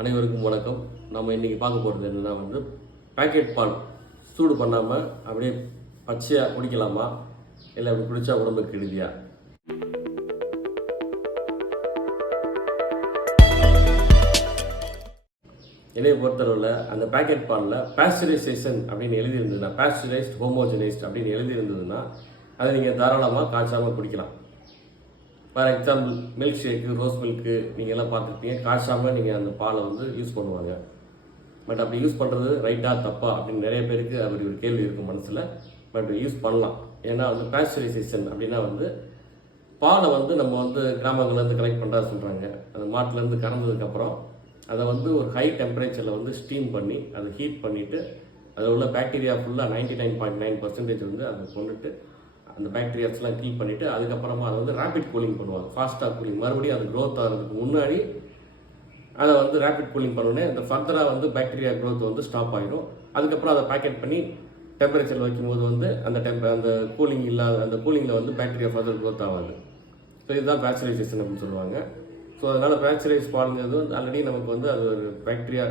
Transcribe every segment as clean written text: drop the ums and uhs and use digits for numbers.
அனைவருக்கும் வணக்கம். நம்ம இன்றைக்கி பார்க்க போகிறது என்னென்னா பேக்கெட் பால் சூடு பண்ணாமல் அப்படியே பச்சையாக குடிக்கலாமா, இல்லை அப்படி குடித்தா உடம்புக்கு கெடுதியா? என்னைய பொறுத்தளவில் அந்த பேக்கெட் பாலில் பாஸ்டரைசேஷன் அப்படின்னு எழுதியிருந்ததுன்னா, பாஸ்டரைஸ்ட் ஹோமோஜனைஸ்ட் அப்படின்னு எழுதியிருந்ததுன்னா அதை நீங்கள் தாராளமாக காய்ச்சாமல் குடிக்கலாம். For example milk shake, rose milk நீங்கள் எல்லாம் பார்த்துருப்பீங்க, காய்ச்சாமல் நீங்கள் அந்த பாலை யூஸ் பண்ணுவாங்க. பட் அப்படி யூஸ் பண்ணுறது ரைட்டா தப்பா அப்படின்னு நிறைய பேருக்கு அப்படி ஒரு கேள்வி இருக்கும் மனசில். பட் யூஸ் பண்ணலாம். ஏன்னா பாஸ்டரைசேஷன் அப்படின்னா பாலை நம்ம கிராமங்கள்லேருந்து கலெக்ட் பண்ணுறா சொல்கிறாங்க. அந்த மாட்டிலேருந்து கறந்ததுக்கப்புறம் அதை ஒரு ஹை டெம்பரேச்சரில் ஸ்டீம் பண்ணி அதை ஹீட் பண்ணிவிட்டு அதில் உள்ள பாக்டீரியா ஃபுல்லாக 99.9% அதை கொண்டுட்டு அந்த பாக்டீரியாஸ்லாம் கில் பண்ணிவிட்டு அதுக்கப்புறமா அதை ரேபிட் கூலிங் பண்ணுவாங்க. ஃபாஸ்ட்டாக கூலிங், மறுபடியும் அது க்ரோத் ஆகிறதுக்கு முன்னாடி அதை ரேபிட் கூலிங் பண்ணோடனே அந்த ஃபர்தராக பாக்டீரியா க்ரோத் ஸ்டாப் ஆகிடும். அதுக்கப்புறம் அதை பேக்கெட் பண்ணி டெம்பரேச்சரில் வைக்கும்போது அந்த கூலிங் இல்லாத அந்த கூலிங்கில் பாக்டீரியா ஃபர்தர் க்ரோத் ஆகாது. ஸோ இதுதான் பாஸ்டரைசேஷன் அப்படின்னு சொல்லுவாங்க. ஸோ அதனால் பாஸ்டரைஸ் பாலுங்கிறது ஆல்ரெடி நமக்கு அது ஒரு பாக்டீரியா,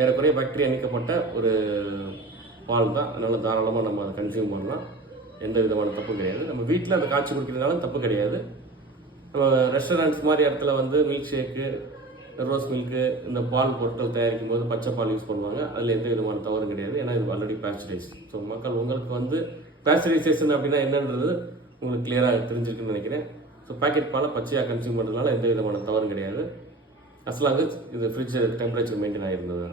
ஏறக்குறைய பாக்டீரியா நீக்கப்பட்ட ஒரு பால் தான். அதனால் தாராளமாக நம்ம அதை கன்சியூம் பண்ணலாம். எந்த விதமான தப்பும் கிடையாது. நம்ம வீட்டில் அதை காய்ச்சி குடிக்கிறதுனால தப்பு கிடையாது. நம்ம ரெஸ்டாரண்ட்ஸ் மாதிரி இடத்துல மில்க் ஷேக்கு, ரோஸ் மில்க்கு, இந்த பால் பொருட்கள் தயாரிக்கும் போது பச்சை பால் யூஸ் பண்ணுவாங்க. அதில் எந்த விதமான தவறும் கிடையாது. ஏன்னா இது ஆல்ரெடி பாஸ்டரைஸ். ஸோ மக்கள் உங்களுக்கு பாஸ்டரைசேஷன் அப்படின்னா என்னன்றது உங்களுக்கு கிளியராக தெரிஞ்சிருக்குன்னு நினைக்கிறேன். ஸோ பேக்கெட் பாலை பச்சையாக கன்சியூம் பண்ணுறதுனால எந்த விதமான தவறும் கிடையாது. அஸ்லாங்க இது ஃப்ரிட்ஜ் டெம்பரேச்சர் மெயின்டைன் ஆகிருந்தது.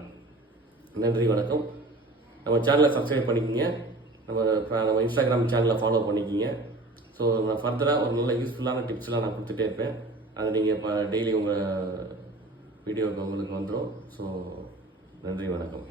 நன்றி, வணக்கம். நம்ம சேனலை சப்ஸ்கிரைப் பண்ணிக்கிங்க. நம்ம இன்ஸ்டாகிராம் சேனலை ஃபாலோ பண்ணிக்கிங்க. ஸோ நான் ஃபர்தராக ஒரு நல்ல யூஸ்ஃபுல்லான டிப்ஸ்லாம் நான் கொடுத்துட்டே இருப்பேன். அதை நீங்கள் இப்போ டெய்லி உங்கள் வீடியோவுக்கு உங்களுக்கு வந்துடும். ஸோ நன்றி, வணக்கம்.